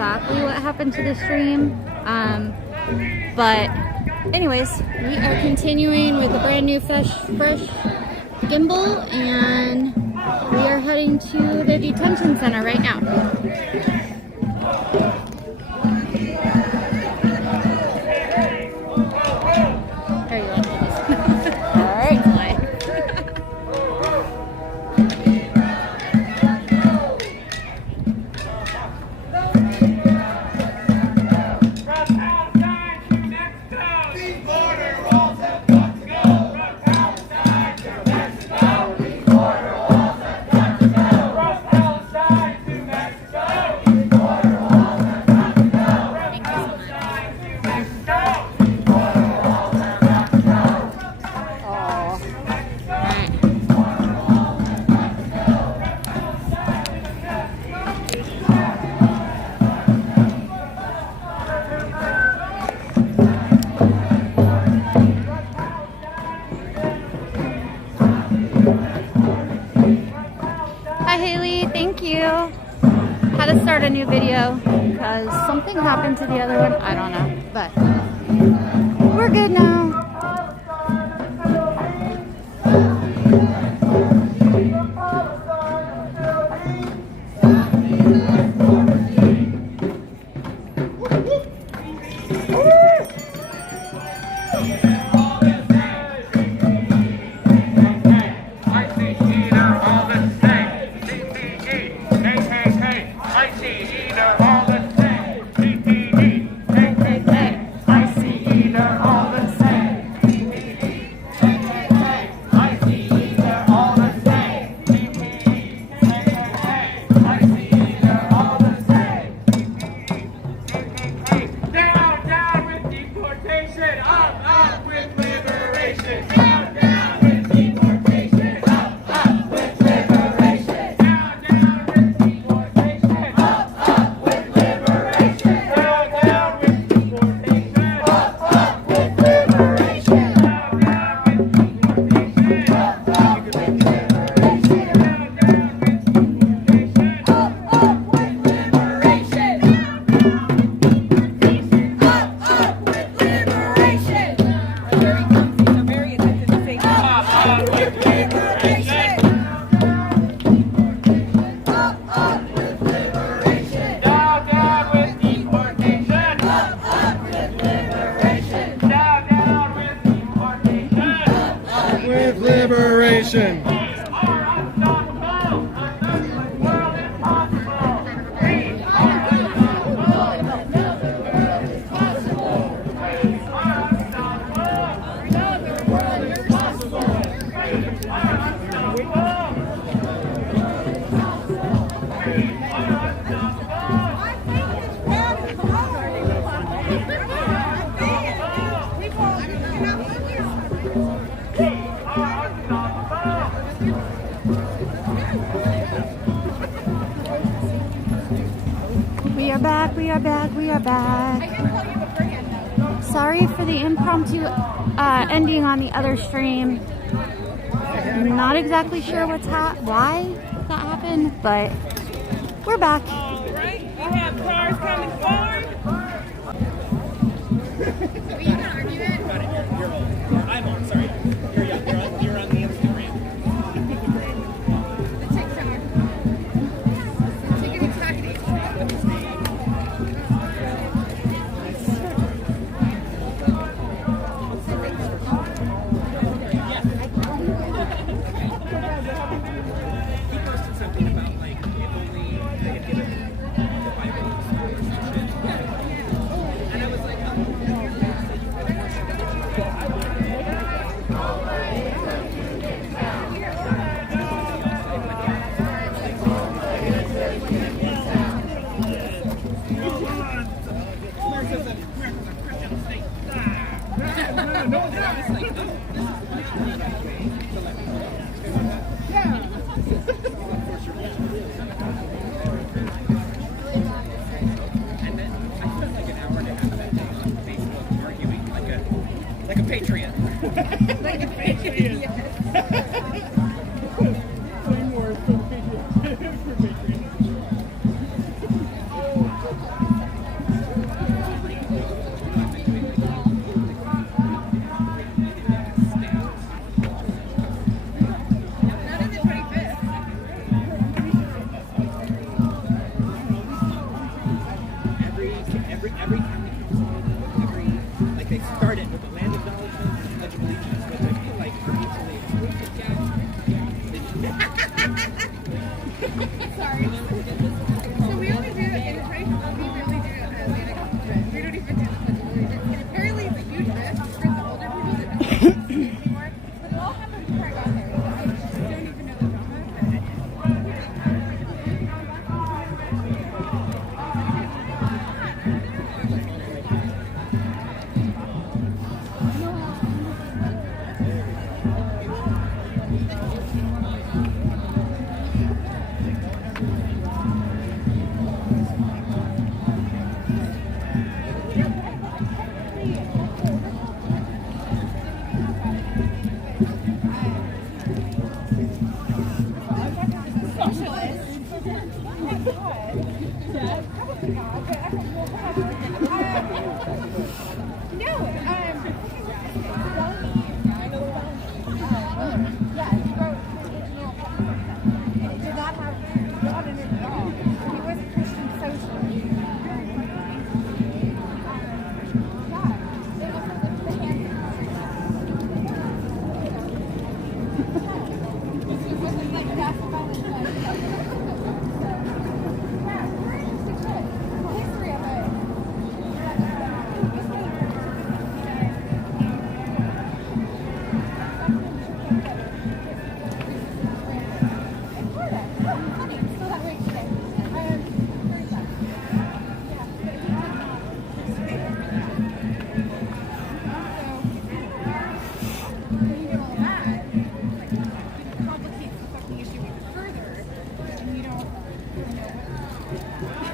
exactly what happened to the stream. But anyways, we are continuing with a brand new fresh gimbal, and we are heading to the detention center right now. There you go. All right. Had to start a new video because something happened to the other one. I don't know, but we're good now. Liberation. We are back. Sorry for the impromptu ending on the other stream. Not exactly sure why that happened, but we're back. All right, we have cars coming forward. Are you gonna argue it? Got it. I'm on. Sorry. You're on the Instagram. The TikTok. Tickety tackety. He posted something about like if only I had given the Bible section. And I was like, oh, like a patriot. Like a patriot. Same word for patriot. every time they come to like they start it with the land acknowledgement and pledge of allegiance, which I feel like are mutually exclusive. Sorry. So we only do it in a race, we really do it as an acknowledgement. We don't even do the pledge of allegiance. And apparently it's a huge risk for the older people that don't do it anymore. But it all happened before I got there. So I just don't even know the drama.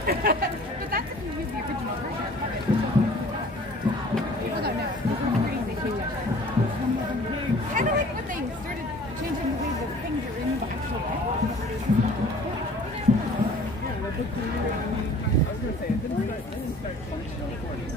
But that's if you use the original version. People don't know. Kind of like when they started changing the way that things are in the actual Bible. Yeah, the book I was gonna say it didn't start functioning for you.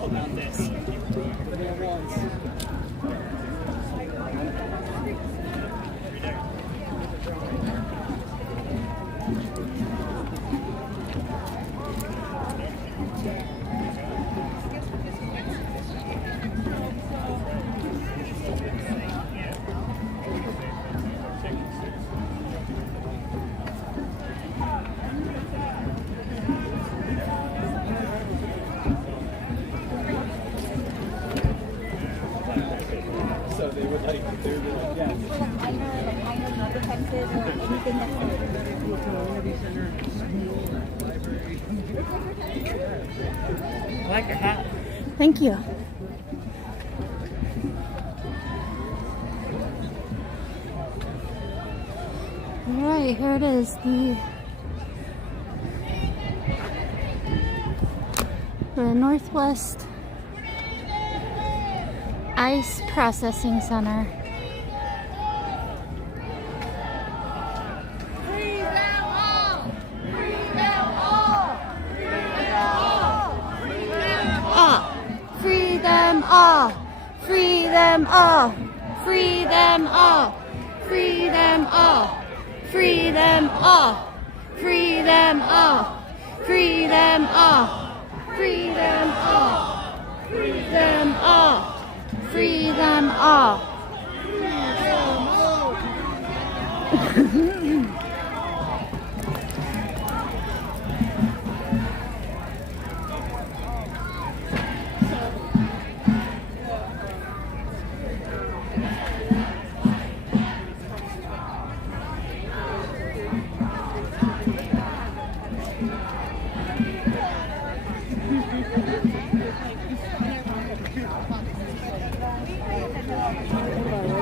About this. I like your hat. Thank you. Alright, here it is. The Northwest Ice Processing Center. Free them all! Free them all! Free them all! Free them all! Free them all! Free them all! Free them all! Free them all! Free them all! Free them all! Free them all! Free them all!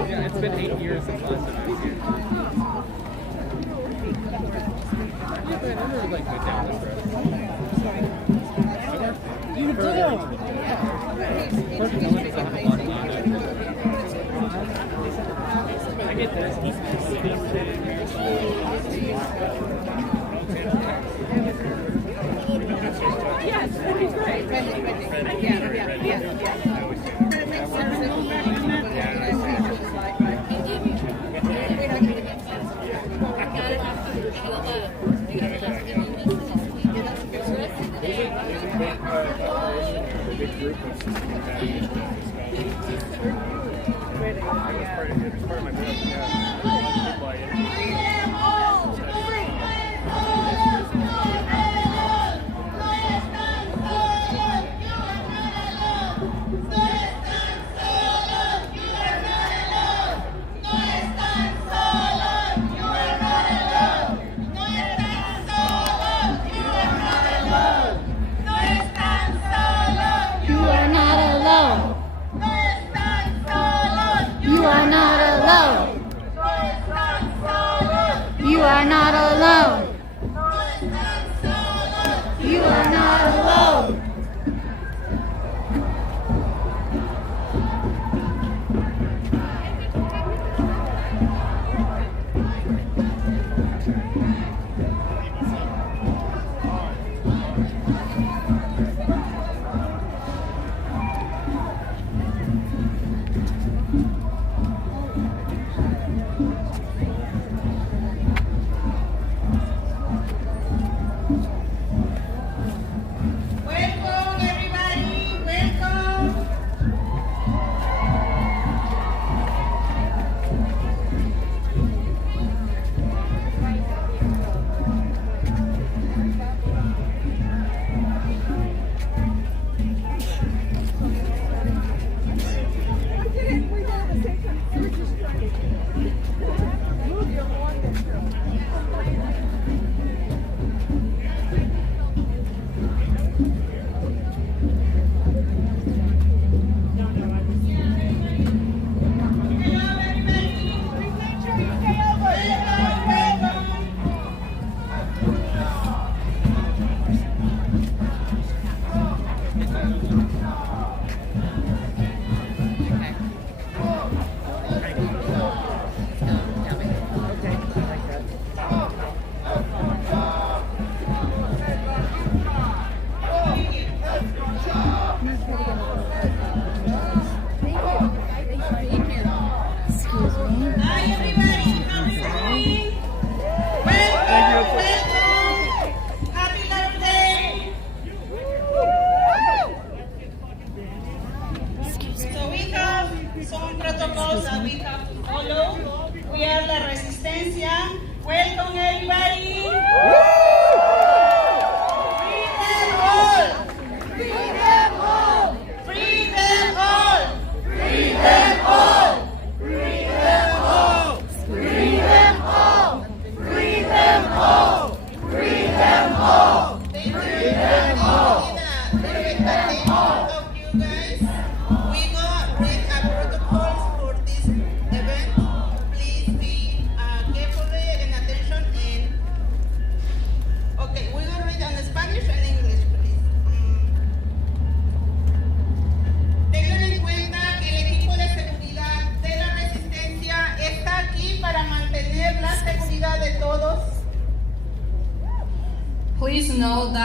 Yeah, it's been 8 years since last time I was here. Yeah, but I never like went down this road. You do. I get this. Yes, that'd be great. You are not alone.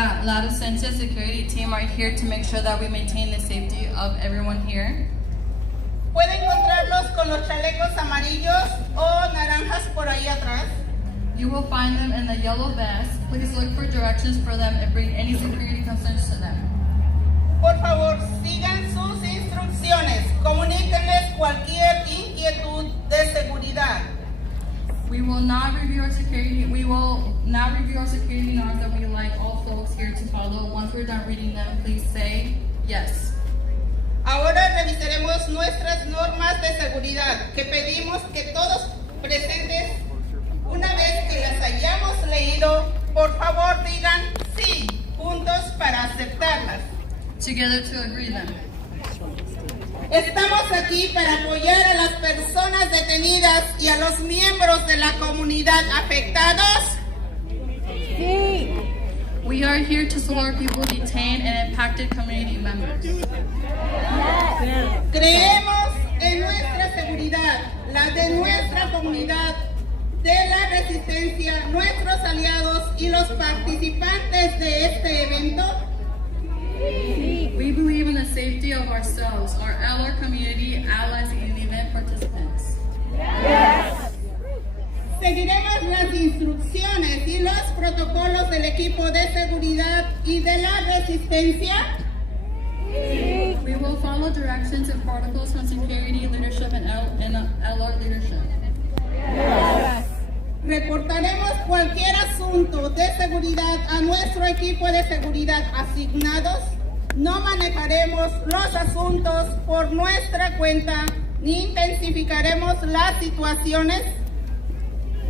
that La Docencia security team are here to make sure that we maintain the safety of everyone here. Puede encontrarlos con los chalecos amarillos o naranjas por ahí atrás. You will find them in the yellow vest. Please look for directions for them and bring any security concerns to them. Por favor, sigan sus instrucciones. Comuníquenles cualquier inquietud de seguridad. We will now review our security norms that we like all folks here to follow. Once we're done reading them, please say yes. Ahora revisaremos nuestras normas de seguridad que pedimos que todos presentes, una vez que las hayamos leído, por favor digan sí, juntos para aceptarlas. Together to agree them. Estamos aquí para apoyar a las personas detenidas y a los miembros de la comunidad afectados. Sí. We are here to support people detained and impacted community members. Creemos en nuestra seguridad, la de nuestra comunidad, de la resistencia, nuestros aliados y los participantes de este evento. We believe in the safety of ourselves, our LR community, allies, and event participants. Seguiremos las instrucciones y los protocolos del equipo de seguridad y de la resistencia. We will follow directions and protocols from security leadership and LR leadership. Reportaremos cualquier asunto de seguridad a nuestro equipo de seguridad asignados. No manejaremos los asuntos por nuestra cuenta ni intensificaremos las situaciones.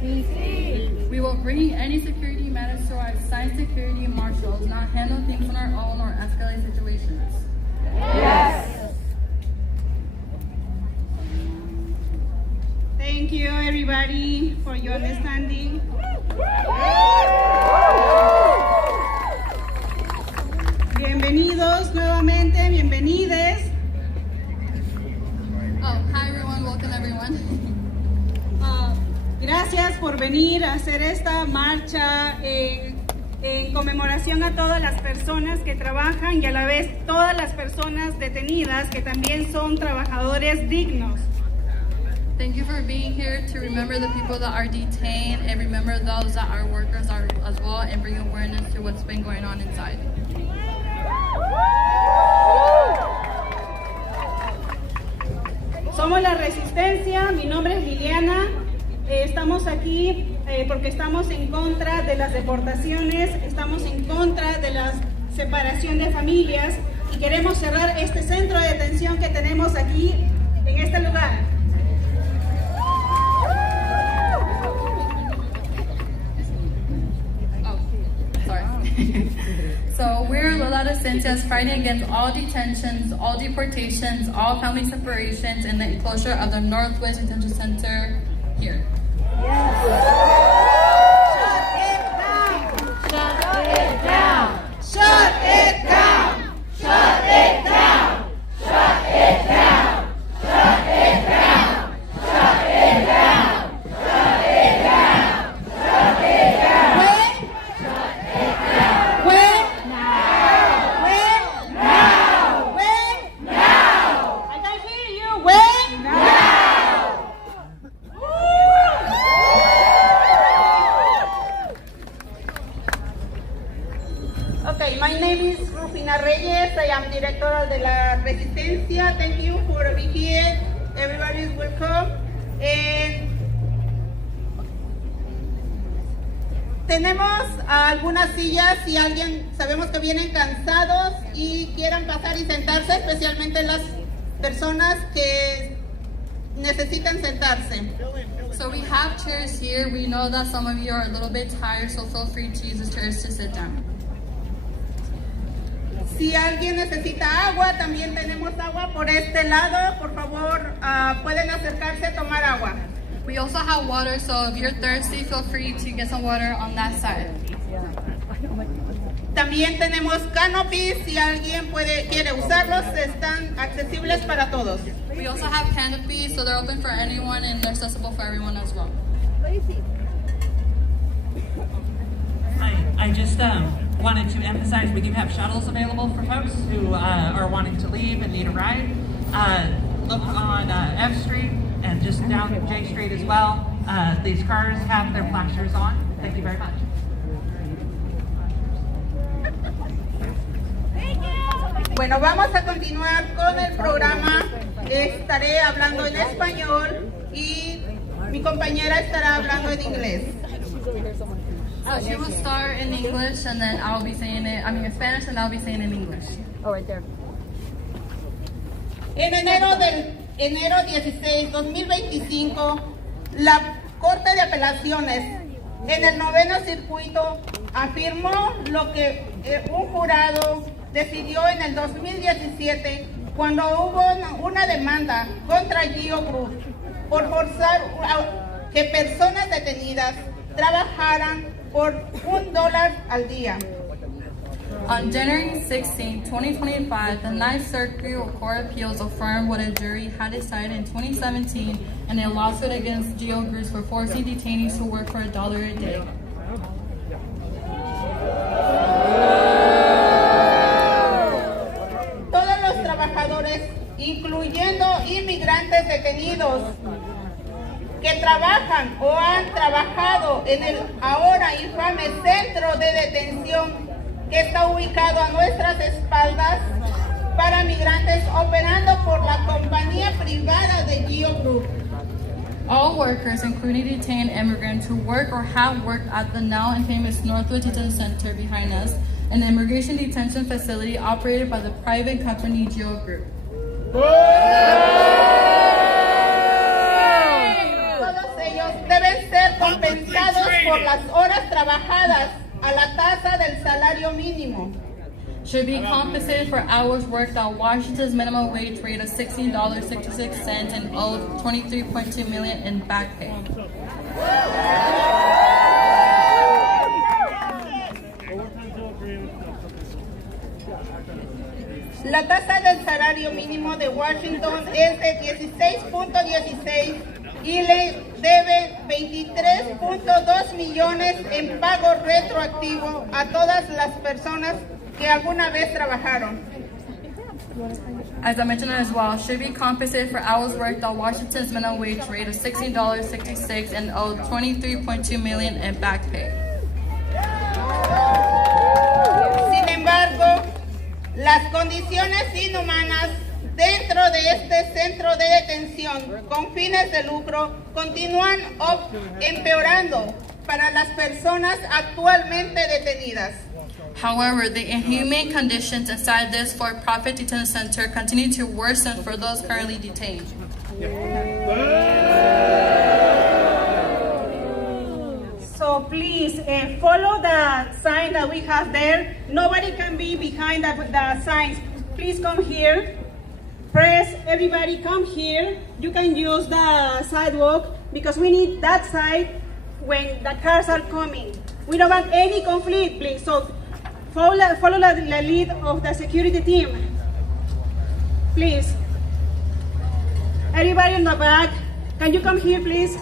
We will bring any security matters to our assigned security marshals, not handle things on our own or escalate situations. Thank you everybody for your understanding. Bienvenidos nuevamente, bienvenides. Oh, hi everyone, welcome everyone. Gracias por venir a hacer esta marcha en conmemoración a todas las personas que trabajan y a la vez todas las personas detenidas que también son trabajadores dignos. Thank you for being here to remember the people that are detained and remember those that are workers are as well and bring awareness to what's been going on inside. Somos la Resistencia, mi nombre es Liliana, estamos aquí porque estamos en contra de las deportaciones, estamos en contra de la separación de familias y queremos cerrar este centro de detención que tenemos aquí en este lugar. So we're La Docencias fighting against all detentions, all deportations, all family separations, and the enclosure of the Northwest Detention Center here. Okay, my name is Rufina Reyes. I am director de la Resistencia. Thank you for being here. Everybody is welcome. Tenemos algunas sillas si alguien sabemos que vienen cansados y quieran pasar y sentarse, especialmente las personas que necesitan sentarse. So we have chairs here. We know that some of you are a little bit tired, so feel free to use the chairs to sit down. Si alguien necesita agua, también tenemos agua por este lado. Por favor, pueden acercarse a tomar agua. We also have water, so if you're thirsty, feel free to get some water on that side. También tenemos canopies, si alguien quiere usarlos, están accesibles para todos. We also have canopies, so they're open for anyone and they're accessible for everyone as well. Hi, I just wanted to emphasize we do have shuttles available for folks who are wanting to leave and need a ride. Look on F Street and just down J Street as well. These cars have their flashers on. Thank you very much. Bueno, vamos a continuar con el programa. Estaré hablando en español y mi compañera estará hablando en inglés. So she will start in English and then I'll be saying it, in Spanish and I'll be saying it in English. Oh, right there. En enero 16, 2025, la Corte de Apelaciones en el 9º circuito afirmó lo que un jurado decidió en el 2017 cuando hubo una demanda contra Geo Group por forzar a que personas detenidas trabajaran por $1 al día. On January 16, 2025, the 9th Circuit Court of Appeals affirmed what a jury had decided in 2017 in a lawsuit against Geo Groups for forcing detainees to work for $1 a day. Todos los trabajadores, incluyendo inmigrantes detenidos, que trabajan o han trabajado en el ahora infame centro de detención que está ubicado a nuestras espaldas para migrantes operando por la compañía privada de Geo Group. All workers, including detained immigrants who work or have worked at the now infamous Northwood Detention Center behind us, an immigration detention facility operated by the private company Geo Group. Todos ellos deben ser compensados por las horas trabajadas a la tasa del salario mínimo. Should be compensated for hours worked at Washington's minimum wage rate of $16.66 and owed $23.2 million in back pay. La tasa del salario mínimo de Washington es de 16.16 y le debe 23.2 millones en pago retroactivo a todas las personas que alguna vez trabajaron. As I mentioned as well, should be compensated for hours worked at Washington's minimum wage rate of $16.66 and owed $23.2 million in back pay. Sin embargo, las condiciones inhumanas dentro de este centro de detención con fines de lucro continúan empeorando para las personas actualmente detenidas. However, the inhumane conditions inside this for-profit detention center continue to worsen for those currently detained. So please follow the sign that we have there. Nobody can be behind the signs. Please come here. Press, everybody come here. You can use the sidewalk because we need that side when the cars are coming. We don't want any conflict, please. So follow the lead of the security team. Please. Everybody in the back, can you come here, please?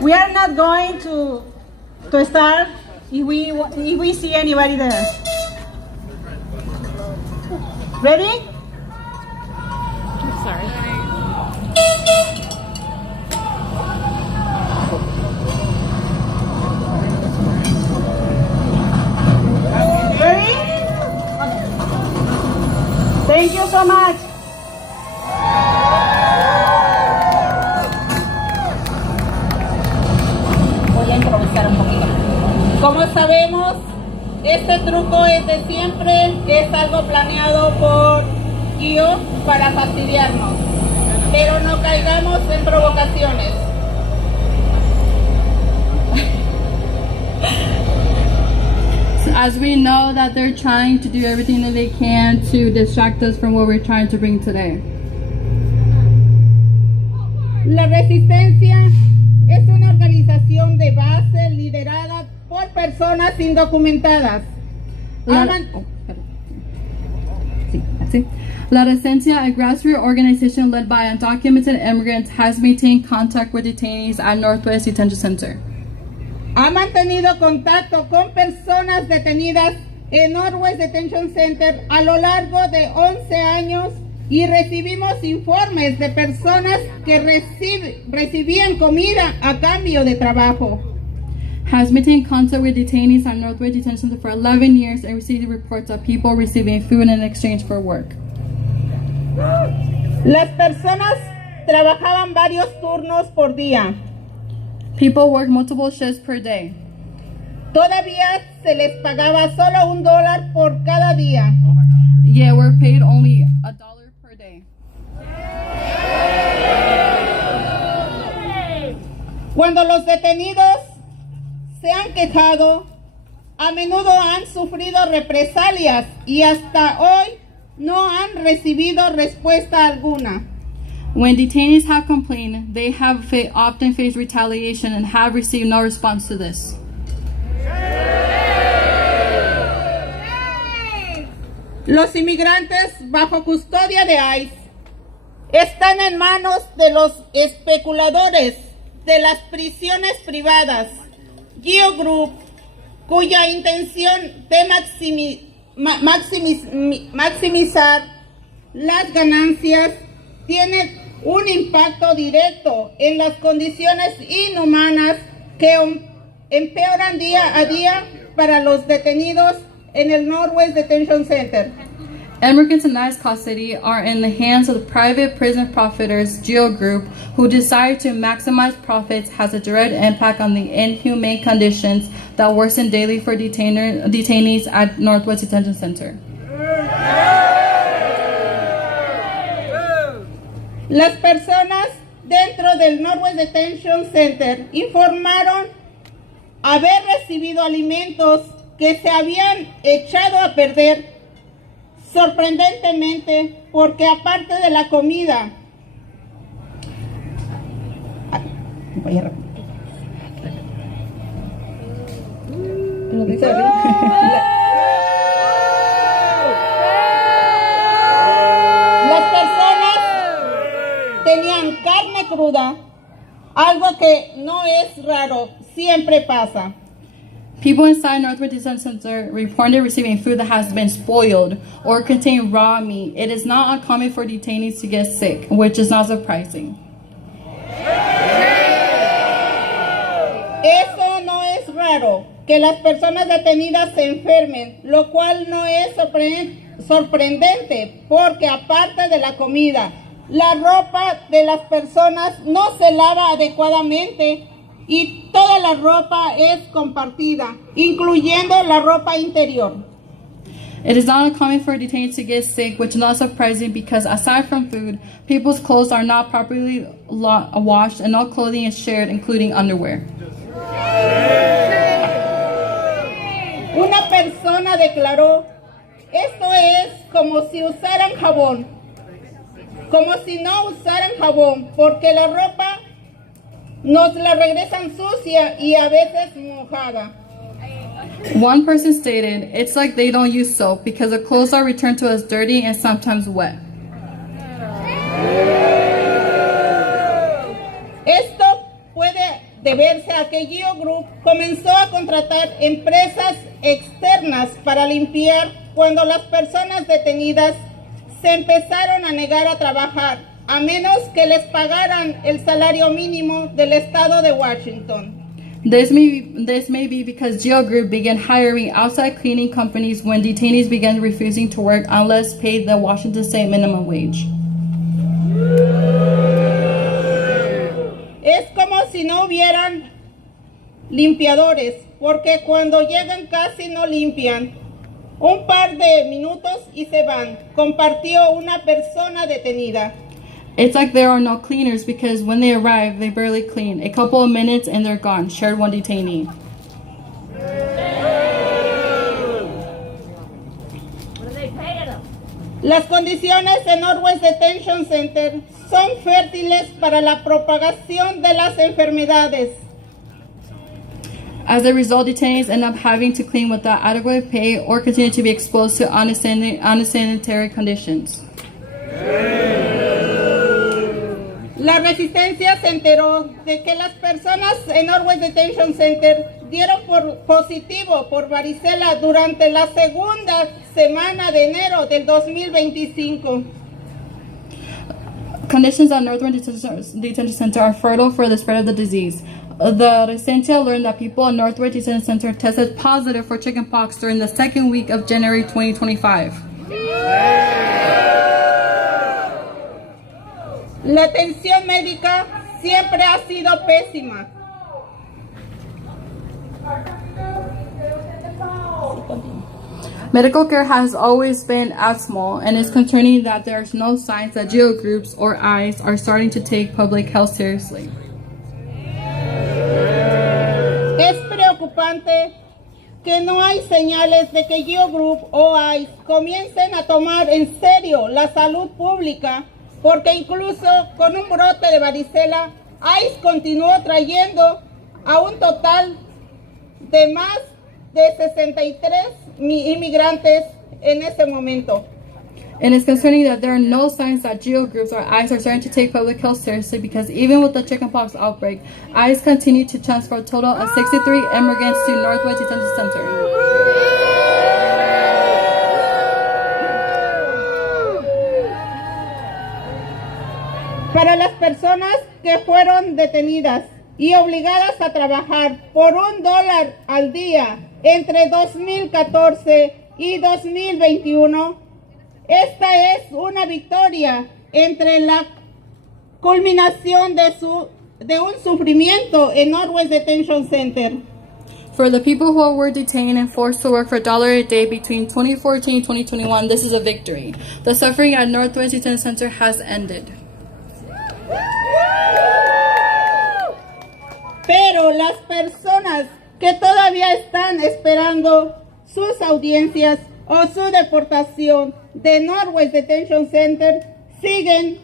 We are not going to start if we see anybody there. Ready? Sorry. Ready? Thank you so much. Voy a improvisar un poquito. Como sabemos, este truco es de siempre, es algo planeado por Gio para fastidiarnos, pero no caigamos en provocaciones. As we know that they're trying to do everything that they can to distract us from what we're trying to bring today. La Resistencia es una organización de base liderada por personas indocumentadas. Sí. La Resistencia, a grassroots organization led by undocumented immigrants, has maintained contact with detainees at Northwest Detention Center. Ha mantenido contacto con personas detenidas en Northwest Detention Center a lo largo de 11 años y recibimos informes de personas que recibían comida a cambio de trabajo. Has maintained contact with detainees at Northwest Detention Center for 11 years and received reports of people receiving food in exchange for work. Las personas trabajaban varios turnos por día. People work multiple shifts per day. Todavía se les pagaba solo $1 por cada día. Yeah, we're paid only $1 per day. Cuando los detenidos se han quejado, a menudo han sufrido represalias y hasta hoy no han recibido respuesta alguna. When detainees have complained, they have often faced retaliation and have received no response to this. Los inmigrantes bajo custodia de ICE están en manos de los especuladores de las prisiones privadas, Geo Group, cuya intención de maximizar las ganancias tiene un impacto directo en las condiciones inhumanas que empeoran día a día para los detenidos en el Northwest Detention Center. Immigrants in Nice custody are in the hands of the private prison profiteers Geo Group, who desire to maximize profits, has a direct impact on the inhumane conditions that worsen daily for detainees at Northwest Detention Center. Las personas dentro del Northwest Detention Center informaron haber recibido alimentos que se habían echado a perder sorprendentemente, porque aparte de la comida, las personas tenían carne cruda, algo que no es raro, siempre pasa. People inside Northwest Detention Center reported receiving food that has been spoiled or contain raw meat. It is not uncommon for detainees to get sick, which is not surprising. Eso no es raro, que las personas detenidas se enfermen, lo cual no es sorprendente, porque aparte de la comida, la ropa de las personas no se lava adecuadamente y toda la ropa es compartida, incluyendo la ropa interior. It is not uncommon for detainees to get sick, which is not surprising because aside from food, people's clothes are not properly washed and all clothing is shared, including underwear. Una persona declaró, esto es como si usaran jabón, como si no usaran jabón, porque la ropa nos la regresan sucia y a veces mojada. One person stated, it's like they don't use soap because the clothes are returned to us dirty and sometimes wet. Esto puede deberse a que Geo Group comenzó a contratar empresas externas para limpiar cuando las personas detenidas se empezaron a negar a trabajar, a menos que les pagaran el salario mínimo del estado de Washington. This may be because Geo Group began hiring outside cleaning companies when detainees began refusing to work unless paid the Washington state minimum wage. Es como si no hubieran limpiadores, porque cuando llegan casi no limpian. Un par de minutos y se van, compartió una persona detenida. It's like there are no cleaners because when they arrive, they barely clean. A couple of minutes and they're gone, shared one detainee. Las condiciones en Northwest Detention Center son fértiles para la propagación de las enfermedades. As a result, detainees end up having to clean without adequate pay or continue to be exposed to unsanitary conditions. La Resistencia se enteró de que las personas en Northwest Detention Center dieron por positivo por varicela durante la segunda semana de enero del 2025. Conditions at Northern Detention Center are fertile for the spread of the disease. The Resistencia learned that people at Northwest Detention Center tested positive for chickenpox during the second week of January 2025. La atención médica siempre ha sido pésima. Medical care has always been abysmal, and it's concerning that there are no signs that geo groups or ICE are starting to take public health seriously. Es preocupante que no hay señales de que Geo Group o ICE comiencen a tomar en serio la salud pública, porque incluso con un brote de varicela, ICE continuó trayendo a un total de más de 63 inmigrantes en ese momento. And it's concerning that there are no signs that geo groups or ICE are starting to take public health seriously, because even with the chickenpox outbreak, ICE continued to transfer a total of 63 immigrants to Northwest Detention Center. Para las personas que fueron detenidas y obligadas a trabajar por $1 al día entre 2014 y 2021, esta es una victoria entre la culminación de un sufrimiento en Northwest Detention Center. For the people who were detained and forced to work for $1 a day between 2014 and 2021, this is a victory. The suffering at Northwest Detention Center has ended. Pero las personas que todavía están esperando sus audiencias o su deportación de Northwest Detention Center siguen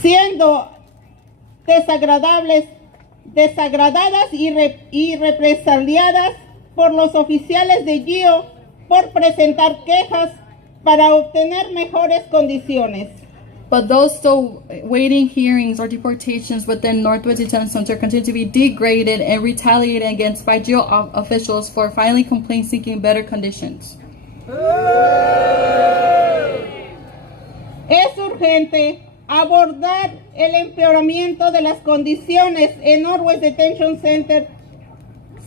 siendo desagradadas y represaliadas por los oficiales de GIO por presentar quejas para obtener mejores condiciones. But those still waiting hearings or deportations within Northwest Detention Center continue to be degraded and retaliated against by jail officials for filing complaints seeking better conditions. Es urgente abordar el empeoramiento de las condiciones en Northwest Detention Center,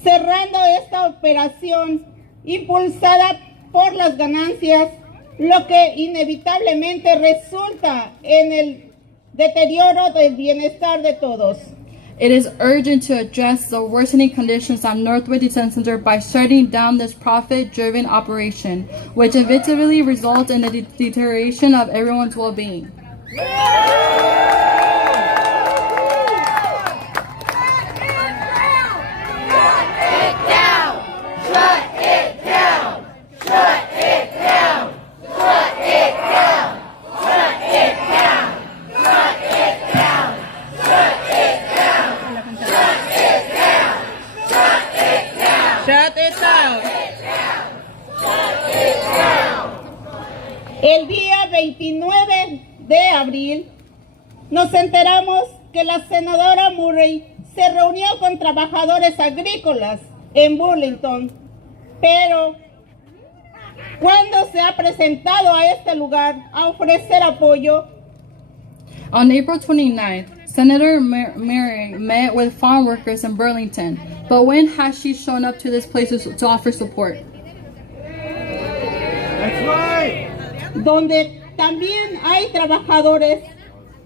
cerrando esta operación impulsada por las ganancias, lo que inevitablemente resulta en el deterioro del bienestar de todos. It is urgent to address the worsening conditions at Northwest Detention Center by shutting down this profit-driven operation, which inevitably results in the deterioration of everyone's well-being. El día 29 de abril nos enteramos que la senadora Murray se reunió con trabajadores agrícolas en Burlington, pero cuando se ha presentado a este lugar a ofrecer apoyo, On April 29th, Senator Murray met with farm workers in Burlington, but when has she shown up to this place to offer support? That's right. donde también hay trabajadores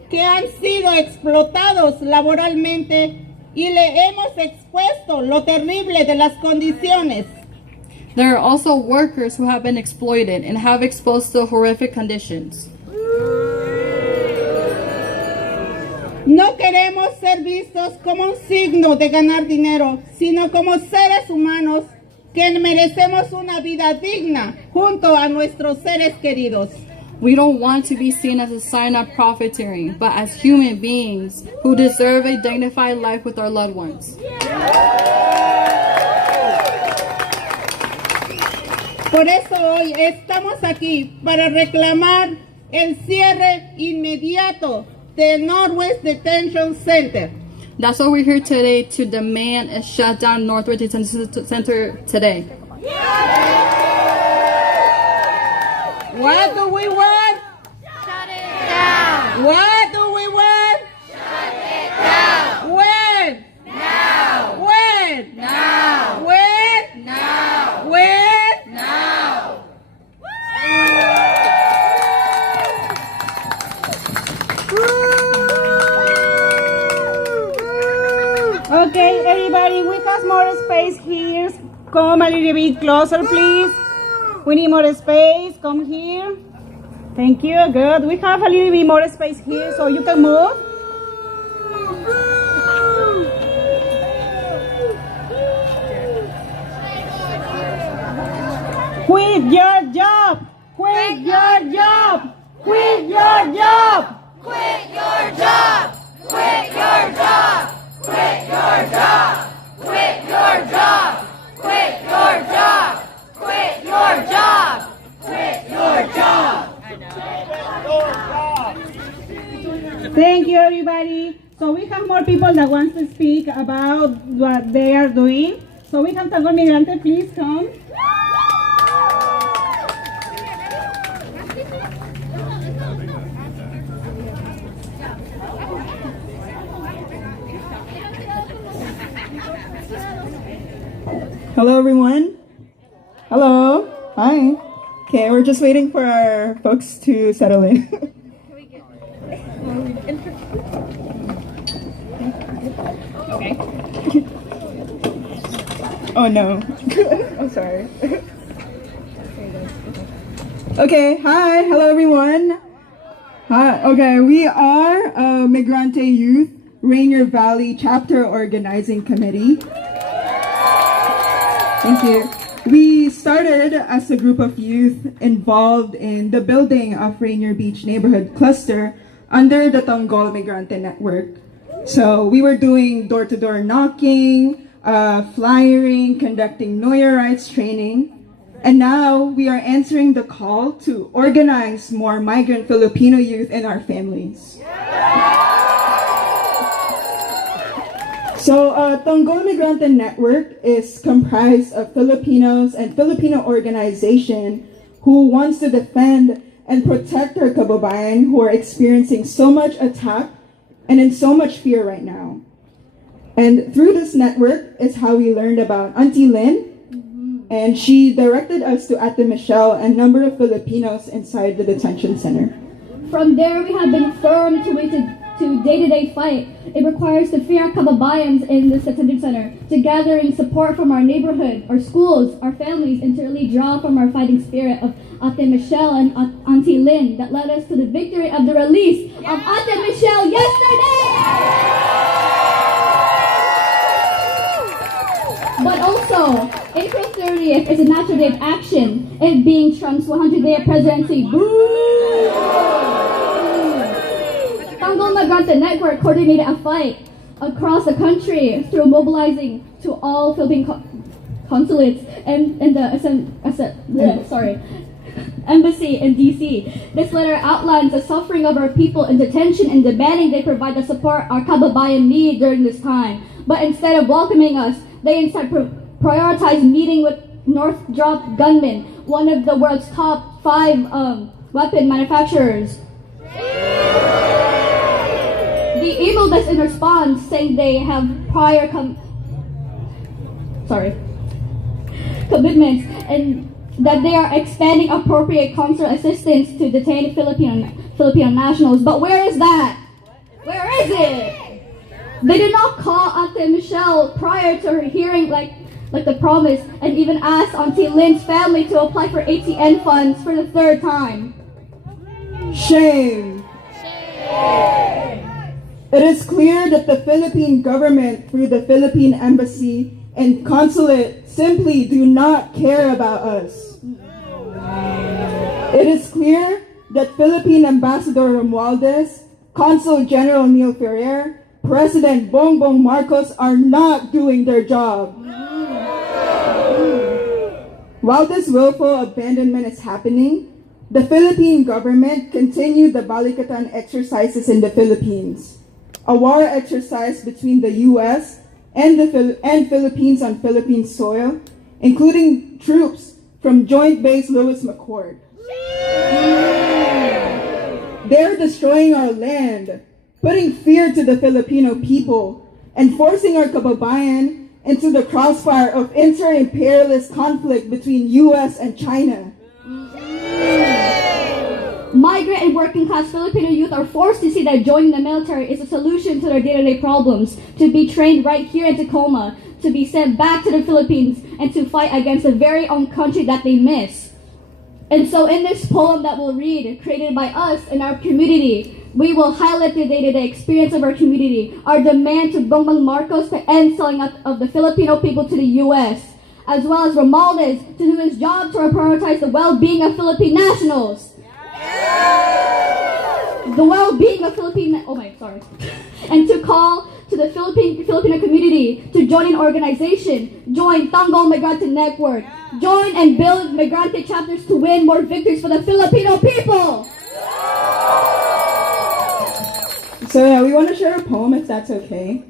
que han sido explotados laboralmente y le hemos expuesto lo terrible de las condiciones. There are also workers who have been exploited and have exposed to horrific conditions. No queremos ser vistos como un signo de ganar dinero, sino como seres humanos que merecemos una vida digna junto a nuestros seres queridos. We don't want to be seen as a sign of profiteering, but as human beings who deserve a dignified life with our loved ones. Por eso hoy estamos aquí para reclamar el cierre inmediato del Northwest Detention Center. That's why we're here today to demand a shutdown Northwest Detention Center today. What do we want? Shut it down. What do we want? Shut it down. When? Now. When? Now. When? Now. When? Now. Okay, everybody, we have more space here. Come a little bit closer, please. We need more space. Come here. Thank you. Good. We have a little bit more space here, so you can move. Quit your job. Quit your job. Quit your job. Quit your job. Quit your job. Quit your job. Quit your job. Quit your job. Quit your job. Quit your job. Thank you, everybody. So we have more people that want to speak about what they are doing. So we have Tacoma Migrante, please come. Hello, everyone. Hello. Hi. Okay, we're just waiting for our folks to settle in. Okay. Oh no. I'm sorry. Okay, hi. Hello, everyone. Hi. Okay, we are Migrante Youth Rainier Valley Chapter Organizing Committee. Thank you. We started as a group of youth involved in the building of Rainier Beach Neighborhood Cluster under the Tonggol Migrante Network. So we were doing door-to-door knocking, flyering, conducting Know Your Rights training, and now we are answering the call to organize more migrant Filipino youth in our families. So, Tonggol Migrante Network is comprised of Filipinos and Filipino organization who wants to defend and protect our kababayan who are experiencing so much attack and in so much fear right now. And through this network is how we learned about Auntie Lynn, and she directed us to Ate Michelle and a number of Filipinos inside the detention center. From there, we have been firm to day-to-day fight. It requires to free our kababayans in this detention center, to gather in support from our neighborhood, our schools, our families, and to really draw from our fighting spirit of Ate Michelle and Auntie Lynn that led us to the victory of the release of Ate Michelle yesterday! But also, April 30th is a National Day of Action, it being Trump's 100th day of presidency. Boo! Tonggol Migrante Network coordinated a fight across the country through mobilizing to all Philippine consulates and the embassy in DC. This letter outlines the suffering of our people in detention and demanding they provide the support our kababayan need during this time. But instead of welcoming us, they instead prioritized meeting with Northrop gunmen, one of the world's top 5 weapon manufacturers. They emailed us in response saying they have prior commitments and that they are expanding appropriate consular assistance to detained Filipino nationals. But where is that? Where is it? They did not call Ate Michelle prior to her hearing like the promise, and even asked Auntie Lynn's family to apply for ATN funds for the 3rd time. Shame. Shame. It is clear that the Philippine government, through the Philippine Embassy and Consulate, simply do not care about us. It is clear that Philippine Ambassador Romualdez, Consul General Neil Ferrer, President Bongbong Marcos are not doing their job. While this willful abandonment is happening, the Philippine government continued the Balikatan exercises in the Philippines, a war exercise between the U.S. and Philippines on Philippine soil, including troops from Joint Base Lewis McChord. They're destroying our land, putting fear to the Filipino people, and forcing our kababayan into the crossfire of inter-imperialist conflict between U.S. and China. Migrant and working class Filipino youth are forced to see that joining the military is a solution to their day-to-day problems, to be trained right here in Tacoma, to be sent back to the Philippines, and to fight against the very own country that they miss. And so in this poem that we'll read, created by us in our community, we will highlight the day-to-day experience of our community, our demand to Bongbong Marcos to end selling out of the Filipino people to the U.S., as well as Romualdez to do his job to prioritize the well-being of Philippine nationals. The well-being of and to call to the Filipino community to join an organization, join Tanggol Migrante Network, join and build Migrante chapters to win more victories for the Filipino people. So we want to share a poem if that's okay.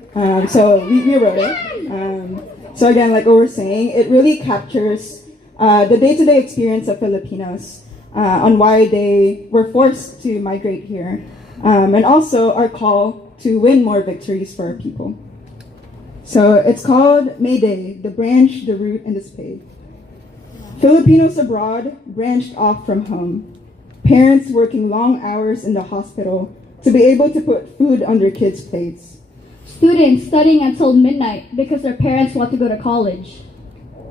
So we wrote it. So again, like what we're saying, it really captures the day-to-day experience of Filipinos on why they were forced to migrate here, and also our call to win more victories for our people. So it's called Mayday, the branch, the root, and the spade. Filipinos abroad branched off from home. Parents working long hours in the hospital to be able to put food on their kids' plates. Students studying until midnight because their parents want to go to college.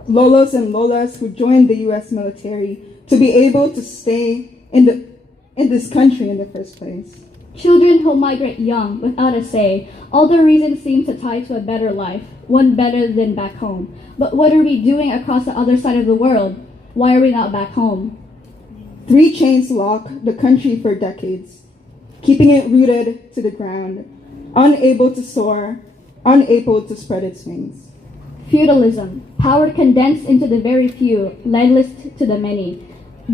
Lolos and Lolas who joined the U.S. military to be able to stay in this country in the first place. Children who migrate young, without a say. All the reasons seem to tie to a better life, one better than back home. But what are we doing across the other side of the world? Why are we not back home? 3 chains lock the country for decades, keeping it rooted to the ground, unable to soar, unable to spread its wings. Feudalism, power condensed into the very few, legless to the many.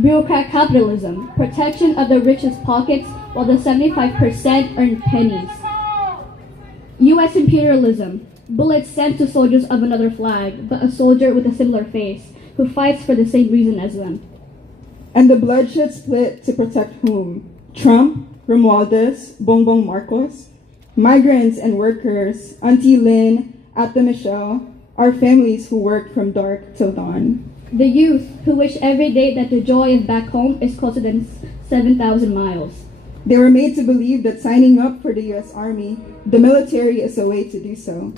Bureaucrat capitalism, protection of the richest pockets while the 75% earn pennies. U.S. imperialism, bullets sent to soldiers of another flag, but a soldier with a similar face, who fights for the same reason as them. And the bloodshed split to protect whom? Trump, Romualdez, Bongbong Marcos, migrants and workers, Auntie Lynn, Ate Michelle, our families who work from dark till dawn. The youth who wish every day that the joy of back home is closer than 7,000 miles. They were made to believe that signing up for the U.S. Army, the military, is a way to do so.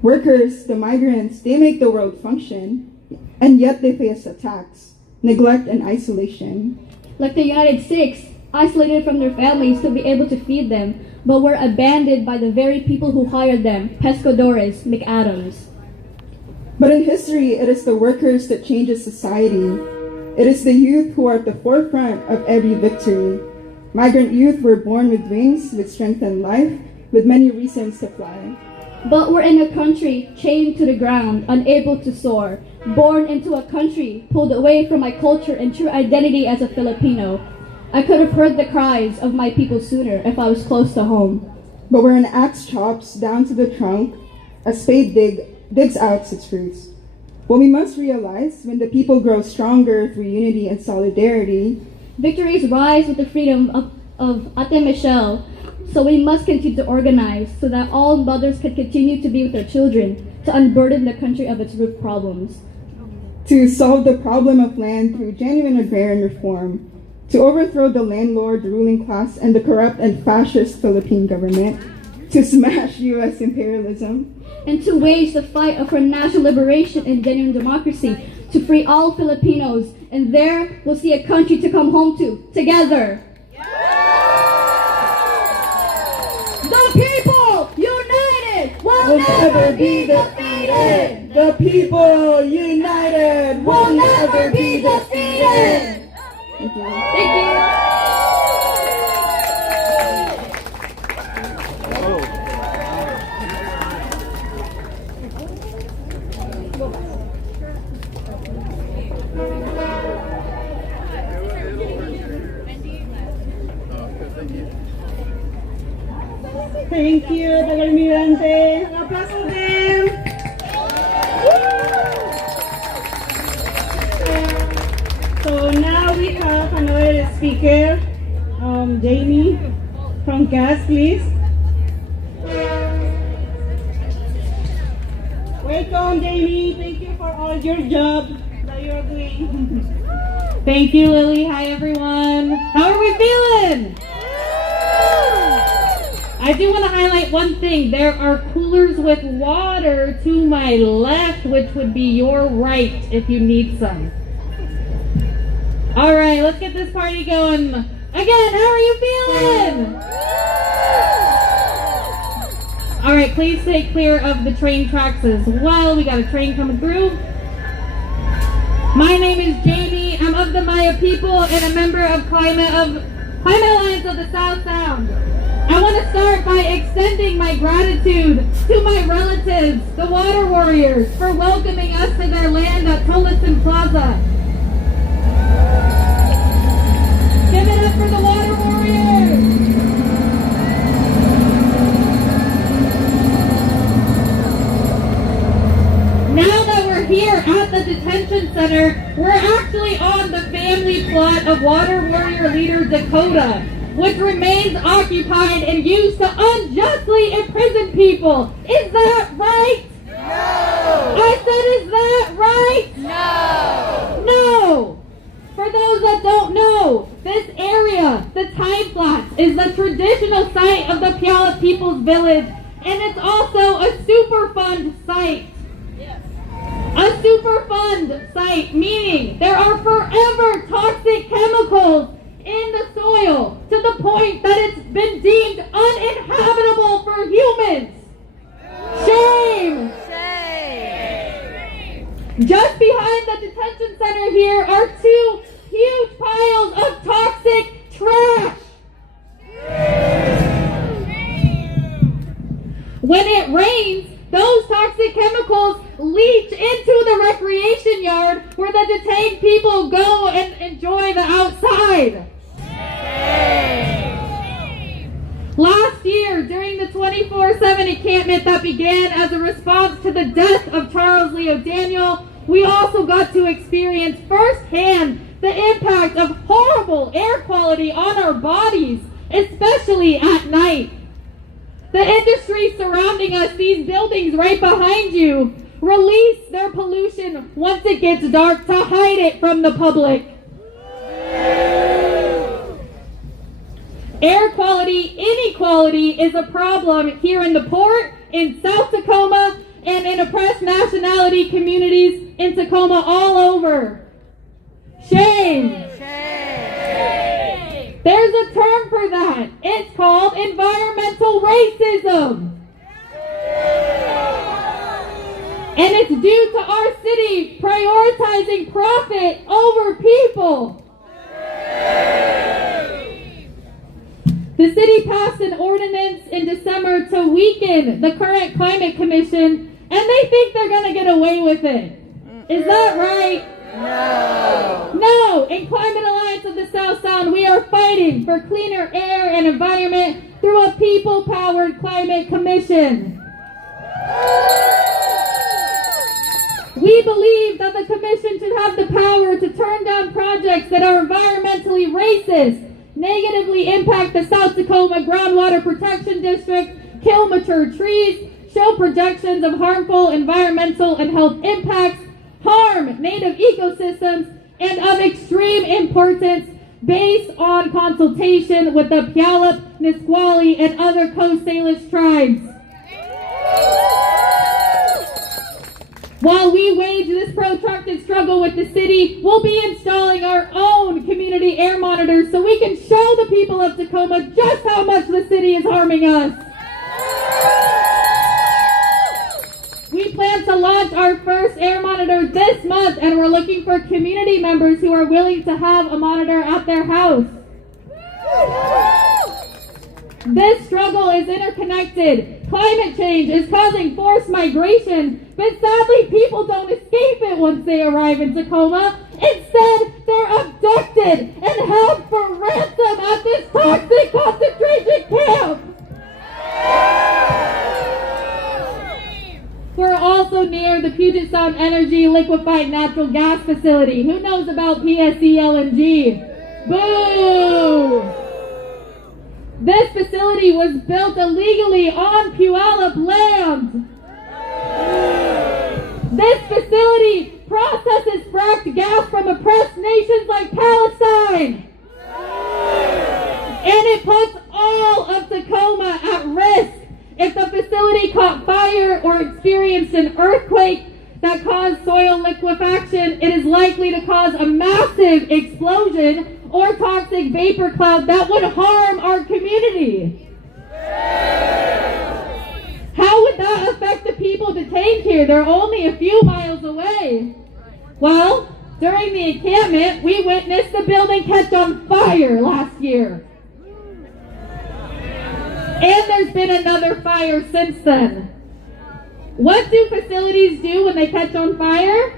Workers, the migrants, they make the world function, and yet they face attacks, neglect, and isolation. Like the United States, isolated from their families to be able to feed them, but were abandoned by the very people who hired them, pescadores, McAdams. But in history, it is the workers that changes society. It is the youth who are at the forefront of every victory. Migrant youth were born with wings, with strength and life, with many reasons to fly. But we're in a country chained to the ground, unable to soar. Born into a country pulled away from my culture and true identity as a Filipino. I could have heard the cries of my people sooner if I was close to home. But where an axe chops down to the trunk, a spade digs out its roots. What we must realize, when the people grow stronger through unity and solidarity, victories rise with the freedom of Ate Michelle. So we must continue to organize so that all mothers can continue to be with their children, to unburden the country of its root problems. To solve the problem of land through genuine agrarian reform, to overthrow the landlord, the ruling class, and the corrupt and fascist Philippine government, to smash U.S. imperialism, and to wage the fight for national liberation and genuine democracy, to free all Filipinos, and there we'll see a country to come home to, together. The people united will never be defeated. The people united will never be defeated. Thank you. Thank you. Thank you, taga Migrante. An applause for them. So now we have another speaker, Jamie from CAS, please. Welcome, Jamie. Thank you for all your job that you're doing. Thank you, Lily. Hi, everyone. How are we feeling? I do want to highlight one thing. There are coolers with water to my left, which would be your right if you need some. All right, let's get this party going. Again, how are you feeling? All right, please stay clear of the train tracks as well. We got a train coming through. My name is Jamie. I'm of the Maya people and a member of Climate Alliance of the South Sound. I want to start by extending my gratitude to my relatives, the Water Warriors, for welcoming us to their land at Tolleson Plaza. Give it up for the Water Warriors! Now that we're here at the detention center, we're actually on the family plot of Water Warrior leader Dakota, which remains occupied and used to unjustly imprison people. Is that right? No! I said, is that right? No! No! For those that don't know, this area, the Time Flats, is the traditional site of the Puyallup People's Village, and it's also a Superfund site. A Superfund site, meaning there are forever toxic chemicals in the soil to the point that it's been deemed uninhabitable for humans. Shame! Shame! Just behind the detention center here are two huge piles of toxic trash. When it rains, those toxic chemicals leach into the recreation yard where the detained people go and enjoy the outside. Last year, during the 24/7 encampment that began as a response to the death of Charles Leo Daniel, we also got to experience firsthand the impact of horrible air quality on our bodies, especially at night. The industry surrounding us, these buildings right behind you, release their pollution once it gets dark to hide it from the public. Air quality inequality is a problem here in the port, in South Tacoma, and in oppressed nationality communities in Tacoma all over. Shame! Shame! There's a term for that. It's called environmental racism. And it's due to our city prioritizing profit over people. The city passed an ordinance in December to weaken the current Climate Commission, and they think they're going to get away with it. Is that right? No. No. In Climate Alliance of the South Sound, we are fighting for cleaner air and environment through a people-powered Climate Commission. We believe that the commission should have the power to turn down projects that are environmentally racist, negatively impact the South Tacoma Groundwater Protection District, kill mature trees, show projections of harmful environmental and health impacts, harm native ecosystems, and of extreme importance based on consultation with the Puyallup, Nisqually, and other Coast Salish tribes. While we wage this protracted struggle with the city, we'll be installing our own community air monitors so we can show the people of Tacoma just how much the city is harming us. We plan to launch our first air monitor this month, and we're looking for community members who are willing to have a monitor at their house. This struggle is interconnected. Climate change is causing forced migration, but sadly people don't escape it once they arrive in Tacoma. Instead, they're abducted and held for ransom at this toxic concentration camp. We're also near the Puget Sound Energy liquefied natural gas facility. Who knows about PSE LNG? Boo! This facility was built illegally on Puyallup land. This facility processes fracked gas from oppressed nations like Palestine. And it puts all of Tacoma at risk. If the facility caught fire or experienced an earthquake that caused soil liquefaction, it is likely to cause a massive explosion or toxic vapor cloud that would harm our community. How would that affect the people detained here? They're only a few miles away. Well, during the encampment, we witnessed the building catch on fire last year. And there's been another fire since then. What do facilities do when they catch on fire?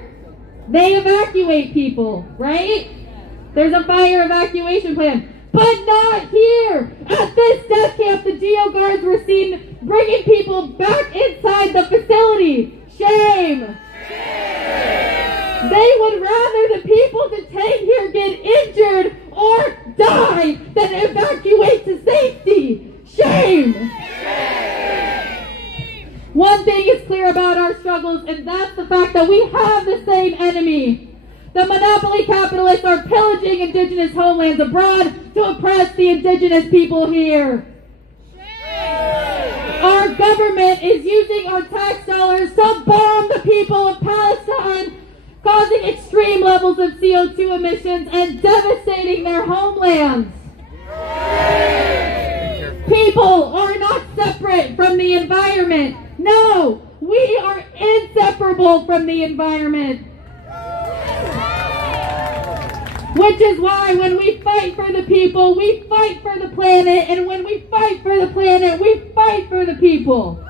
They evacuate people, right? There's a fire evacuation plan. But not here! At this death camp, the GEO guards were seen bringing people back inside the facility. Shame! They would rather the people detained here get injured or die than evacuate to safety. Shame! One thing is clear about our struggles, and that's the fact that we have the same enemy. The monopoly capitalists are pillaging indigenous homelands abroad to oppress the indigenous people here. Our government is using our tax dollars to bomb the people of Palestine, causing extreme levels of CO2 emissions and devastating their homelands. People are not separate from the environment. No, we are inseparable from the environment. Which is why when we fight for the people, we fight for the planet. And when we fight for the planet, we fight for the people.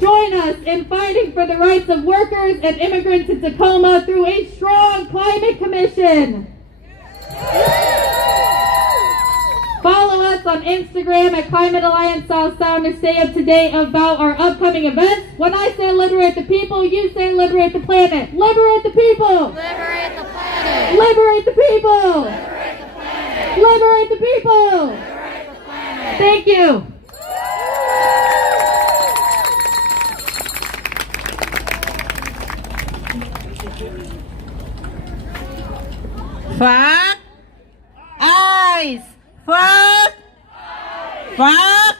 Join us in fighting for the rights of workers and immigrants in Tacoma through a strong climate commission. Follow us on Instagram at Climate Alliance South Sound to stay up to date about our upcoming events. When I say liberate the people, you say liberate the planet. Liberate the people! Liberate the planet! Liberate the people! Liberate the planet! Liberate the people! Liberate the planet! Thank you. Fuck eyes. Fuck. Fuck.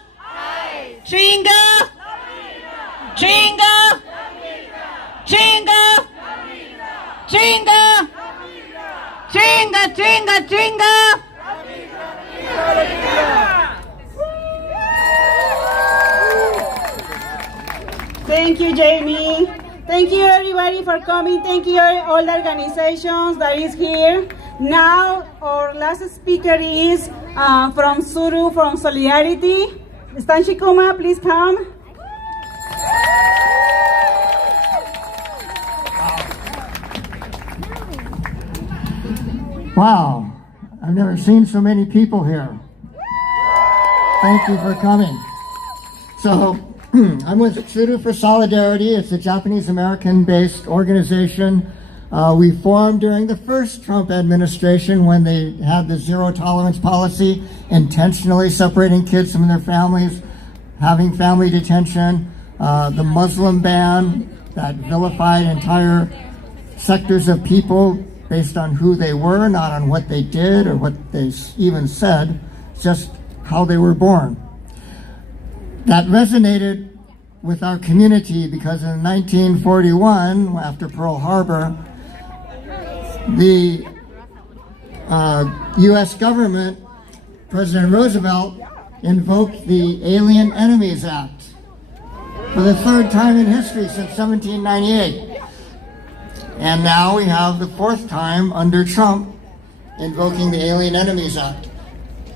Chinga. Chinga. Chinga. Chinga. Chinga, chinga, chinga. Thank you, Jamie. Thank you, everybody, for coming. Thank you, all the organizations that is here. Now, our last speaker is from Suru, from Solidarity. Stan Shikuma, please come. Wow, I've never seen so many people here. Thank you for coming. So, I'm with Suru for Solidarity. It's a Japanese-American-based organization. We formed during the first Trump administration when they had the zero-tolerance policy, intentionally separating kids from their families, having family detention, the Muslim ban that vilified entire sectors of people based on who they were, not on what they did or what they even said, just how they were born. That resonated with our community because in 1941, after Pearl Harbor, the U.S. government, President Roosevelt, invoked the Alien Enemies Act for the third time in history since 1798. And now we have the fourth time under Trump invoking the Alien Enemies Act,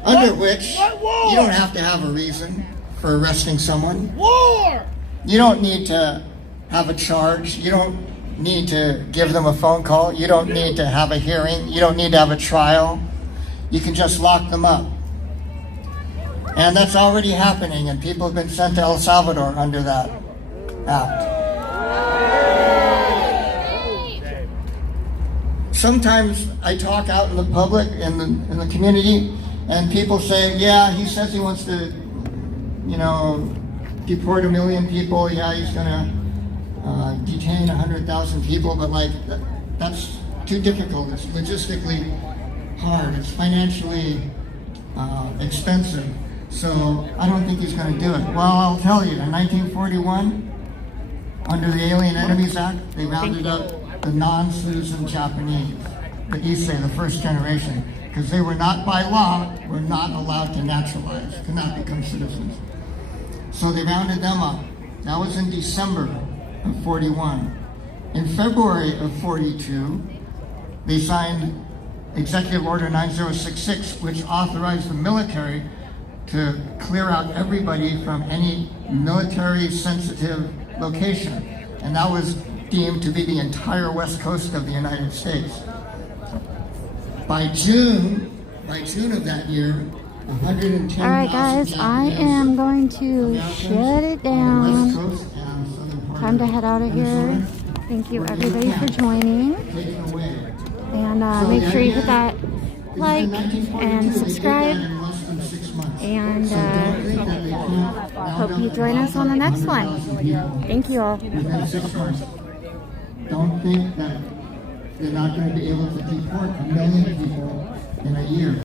under which you don't have to have a reason for arresting someone. War! You don't need to have a charge. You don't need to give them a phone call. You don't need to have a hearing. You don't need to have a trial. You can just lock them up. And that's already happening, and people have been sent to El Salvador under that act. Sometimes I talk out in the public, in the community, and people say, yeah, he says he wants to, deport 1 million people. Yeah, he's gonna detain 100,000 people, but that's too difficult. It's logistically hard. It's financially expensive. So I don't think he's going to do it. Well, I'll tell you, in 1941, under the Alien Enemies Act, they rounded up the non-citizen Japanese, the Issei, the first generation, because they were not, by law, were not allowed to naturalize, could not become citizens. So they rounded them up. That was in December of 41. In February of 42, they signed Executive Order 9066, which authorized the military to clear out everybody from any military-sensitive location. And that was deemed to be the entire west coast of the United States. By June of that year, 110,000 All right, guys, I am going to shut it down. Time to head out of here. Thank you, everybody, for joining. And make sure you hit that like and subscribe. And hope you join us on the next one. Thank you all. Don't think that they're not going to be able to deport 1 million people in a year.